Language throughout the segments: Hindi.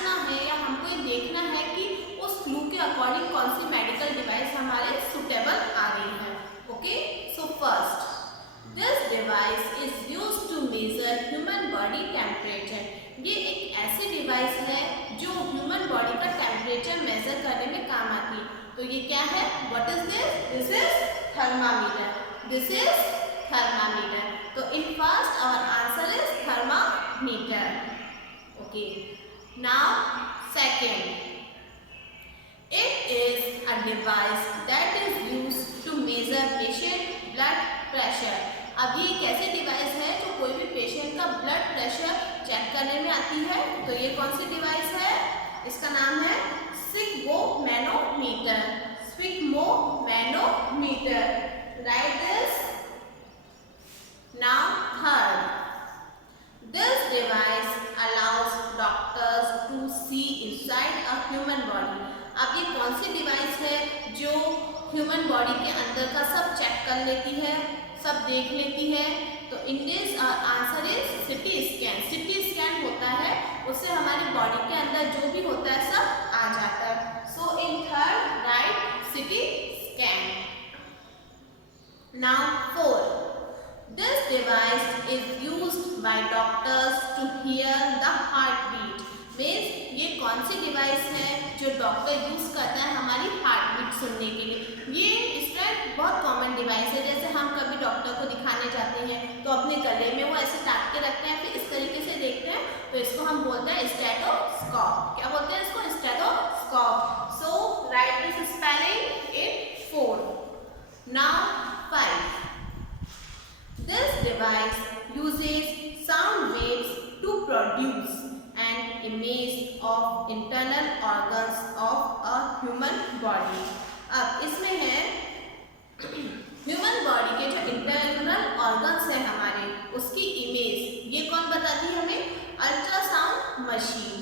जांचना है या हमको ये देखना है कि उस क्लू के अकॉर्डिंग कौन सी मेडिकल डिवाइस हमारे सुटेबल आ रही है। Okay, so first this device is used to measure human body temperature. ये एक ऐसी डिवाइस है जो ह्यूमन बॉडी का टेम्परेचर मेजर करने में काम आती है। तो ये क्या है? What is this? This is thermometer. This is thermometer. तो in first our answer is thermometer. Okay, now second, it is a device that is used to measure patient blood pressure। अब ये एक ऐसी डिवाइस है जो कोई भी पेशेंट का ब्लड प्रेशर चेक करने में आती है। तो ये कौन सी डिवाइस है? इसका नाम है sphygmomanometer. Sphygmomanometer, right this. Now third, this device allows doctors to see inside a human body। अब ये कौन सी डिवाइस है जो ह्यूमन बॉडी के अंदर का सब चेक कर लेती है, सब देख लेती है? तो in this answer is CT scan. CT scan होता है, उससे हमारी बॉडी के अंदर जो भी होता है सब आ जाता है। So in third right CT scan. Now fourth, this device is used by doctors to hear the heartbeat। Means ये कौन सी डिवाइस है जो डॉक्टर यूज करता है हमारी हार्टबीट सुनने के लिए? ये स्टूडेंट बहुत कॉमन डिवाइस है। जैसे हम कभी डॉक्टर को दिखाने जाते हैं तो अपने गले में वो ऐसे टाक के रखते हैं, फिर इस तरीके से देखते हैं, तो इसको हम बोलते हैं स्टेथोस्कोप। क्या बोलते हैं इसको? Stethoscope. So right this spelling in 4। Now 5, this device uses sound waves to produce an image of internal organs of a human body। अब इसमें है ह्यूमन बॉडी के जो इंटरनल ऑर्गन्स है हमारे, उसकी इमेज ये कौन बताती है हमें? Ultrasound machine.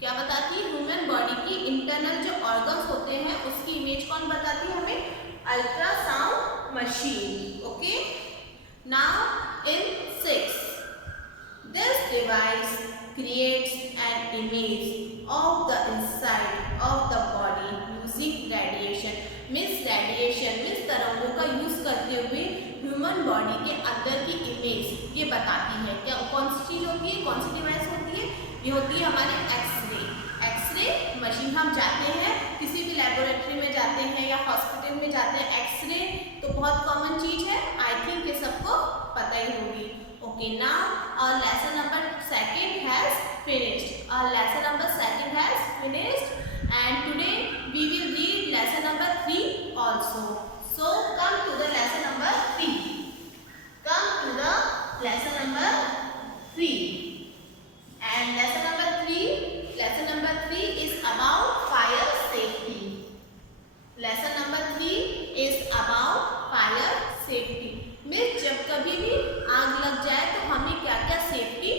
क्या बताती है? ह्यूमन बॉडी की इंटरनल जो ऑर्गन्स होते हैं उसकी इमेज कौन बताती है हमें? Ultrasound machine. Okay, now in 6, this device creates an image of the inside of the body using radiation। means radiation means तरंगों का यूज करते हुए ह्यूमन बॉडी के अंदर की इमेज ये बताती है। क्या कौन सी चीज होती है? कौन सी डिवाइस होती है? ये होती है हमारे एक्सरे। X ray machine. हम जाते हैं किसी भी लेबोरेटरी में जाते हैं या हॉस्पिटल में जाते हैं, एक्सरे तो बहुत कॉमन चीज है। आई थिंक ये सबको पता ही होगी। Okay, now our lesson number 2 has finished। Our lesson number 2 has finished and today we will read lesson number 3 also। So come to the lesson number 3। Come to the lesson number 3 and lesson number 3 is about fire safety। lesson number 3 is about fire safety। Means जब कभी भी आग लग जाए तो हमें क्या क्या सेफ्टी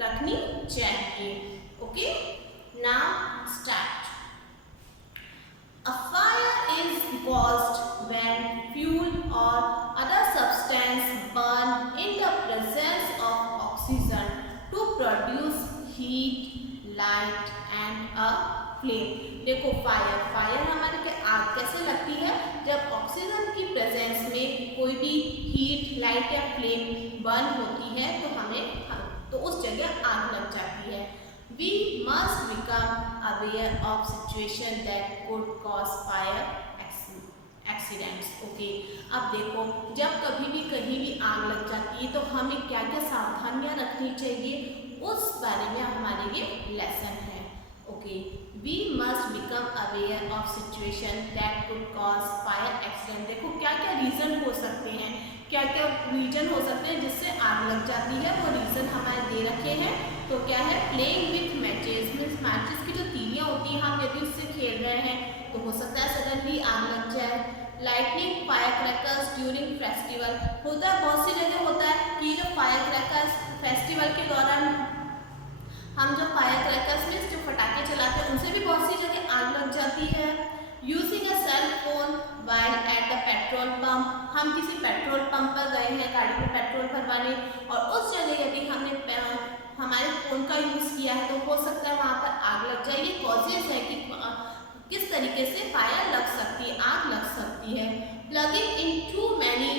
रखनी चाहिए। Okay, now start. A fire is caused when fuel और other substance burn in the presence of oxygen to produce heat, light and a flame. देखो फायर हमारे के आग कैसे लगती है? जब ऑक्सीजन की प्रेजेंस में कोई भी हीट, लाइट या फ्लेम बर्न होती है तो उस जगह आग लग जाती है। We must become aware of situation that could cause fire accidents. Okay, अब देखो जब कभी भी कहीं भी आग लग जाती है तो हमें क्या क्या सावधानियां रखनी चाहिए, उस बारे में हमारे ये लेसन है। Okay, we must become aware of situation that could cause fire accident. देखो क्या क्या रीज़न हो सकते हैं, क्या क्या रीजन हो सकते हैं जिससे आग लग जाती है, वो रीज़न हमारे दे रखे हैं। तो क्या है? Playing with matches. Means matches की जो तीलियाँ होती हैं, हम यदि उससे खेल रहे हैं तो हो सकता है सडनली आग लग जाए। Lightning fire crackers during festival. होता है बहुत सी जगह होता है कि जो फायर क्रैकर्स फेस्टिवल के दौरान हम जो फायर क्रैकर्स में जो पटाखे चलाते हैं उनसे भी बहुत सी जगह आग लग जाती है। Using a cell phone while at the petrol pump. हम किसी पेट्रोल पंप पर गए हैं गाड़ी में पेट्रोल भरवाने और उस जगह यदि हमने हमारे फ़ोन का यूज़ किया है तो हो सकता है वहाँ पर आग लग जाए। ये कॉजेज है कि किस तरीके से फायर लग सकती है, आग लग सकती है। Plugging in too many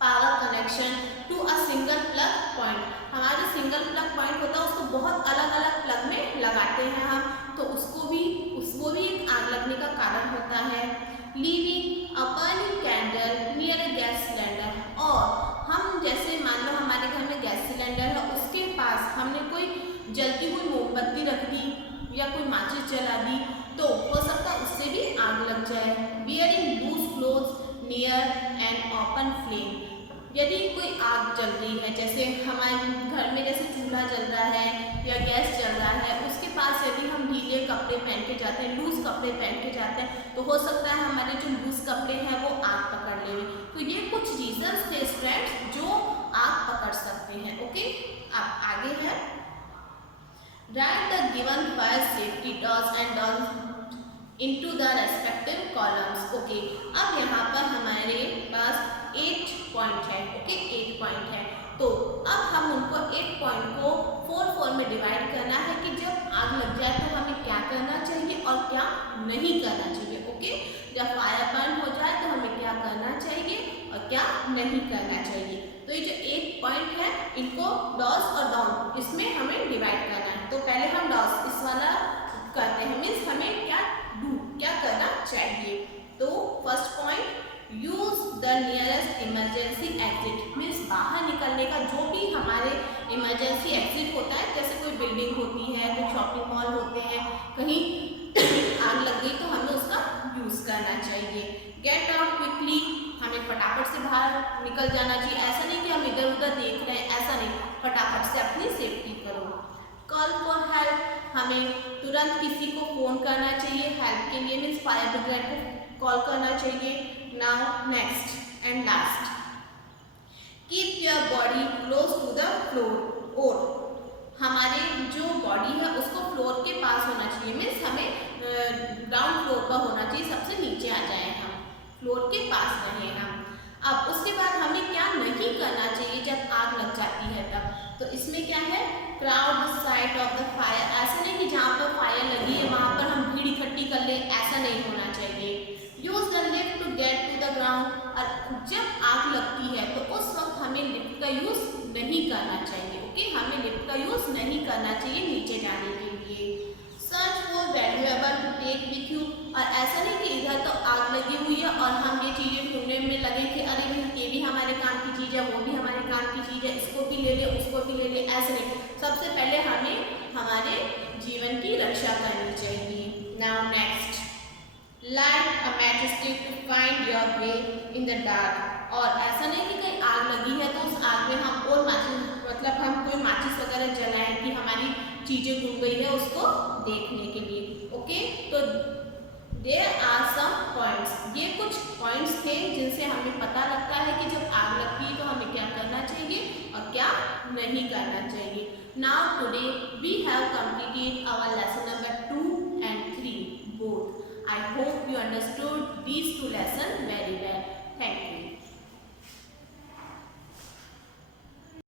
power connection to a single plug point, हमारा जो सिंगल प्लग पॉइंट होता है उसको बहुत अलग अलग प्लग में लगाते हैं हम, तो वो भी एक आग लगने का कारण होता है। Leaving a burning candle near a gas cylinder, और हम जैसे मान लो हमारे घर में गैस सिलेंडर है, उसके पास हमने कोई जलती हुई मोमबत्ती रख दी या कोई माचिस जला दी, तो हो सकता है उससे भी आग लग जाए। Wearing loose clothes near an open flame, यदि कोई आग जल रही है, जैसे हमारे घर में जैसे चूल्हा जल रहा है या गैस जल रहा है, उसके पास यदि हम ढीले कपड़े पहन के जाते हैं, लूज कपड़े पहन के जाते हैं, तो हो सकता है हमारे जो लूज कपड़े हैं वो आग पकड़ ले। तो ये कुछ रीजंस थे स्टूडेंट्स जो आग पकड़ सकते हैं। ओके, अब आगे है write the given fire safety dos and don'ts into the respective columns। Okay, अब यहाँ पर हमारे पास 8 पॉइंट है। ओके, 8 पॉइंट है, तो अब हम उनको 8 पॉइंट को 4 में डिवाइड करना है कि जब आग लग जाए तो हमें क्या करना चाहिए और क्या नहीं करना चाहिए। ओके, जब फायर बर्न हो जाए तो हमें क्या करना चाहिए और क्या नहीं करना चाहिए। तो ये जो 8 पॉइंट है इनको डॉस और डॉन इसमें हमें डिवाइड करना है। तो पहले हम डॉस इस वाला करते हैं, मीन्स हमें क्या करना चाहिए। तो first point, use the nearest emergency exit, means बाहर निकलने का जो भी हमारे इमरजेंसी एग्जिट होता है, जैसे कोई बिल्डिंग होती है, कोई शॉपिंग मॉल होते हैं, कहीं आग लग गई तो हमें उसका यूज करना चाहिए। गेट आउट क्विकली, हमें फटाफट से बाहर निकल जाना चाहिए। ऐसा नहीं कि हम इधर उधर देख रहे हैं, ऐसा नहीं, फटाफट से अपनी सेफ्टी करो। कॉल फॉर हेल्प, हमें तुरंत किसी को फ़ोन करना चाहिए हेल्प के लिए, मीन्स फायर ब्रिगेड को कॉल करना चाहिए। Now next and last, keep your body close to the floor, और हमारे जो बॉडी है उसको फ्लोर के पास होना चाहिए, मीन्स हमें ग्राउंड फ्लोर पर होना चाहिए, सबसे नीचे आ जाए हम, फ्लोर के पास रहें हम। अब उसके बाद हमें क्या नहीं करना चाहिए जब आग लग जाती है तब, तो इसमें क्या है, crowd the site of the fire, ऐसा नहीं कि जहाँ पर फायर लगी है वहाँ पर हम भीड़ इकट्ठी कर लें, ऐसा नहीं होना चाहिए। Use the lift to get to the ground, और जब आग लगती है तो उस वक्त हमें लिफ्ट का यूज नहीं करना चाहिए। ओके, हमें लिफ्ट का यूज नहीं करना चाहिए नीचे जाने के लिए। Search for valuable to take with you, और ऐसा नहीं कि इधर तो आग लगी हुई है और हम ये चीज़ें ढूंढने में लगे कि अरे ये भी हमारे काम की चीज़ है, वो भी हमारे काम की चीज़ है, इसको भी ले ले, उसको भी ले ले, ऐसे नहीं, सबसे पहले हमें हमारे जीवन की रक्षा करनी चाहिए। Now next, light a matchstick to find your way in the dark, और ऐसा नहीं कि कहीं आग लगी है तो उस आग में हम और माचिस, मतलब हम कोई माचिस वगैरह जलाएं कि हमारी चीज़ें डूब गई है उसको देखने के लिए। ओके, तो देयर आर सम पॉइंट्स, ये कुछ पॉइंट्स थे जिनसे हमें पता लगता है कि जब आग लगती है तो हमें क्या करना चाहिए और क्या नहीं करना चाहिए। Now today we have completed our lesson number 2 and 3 both. I hope you understood these two lessons very well. Thank you.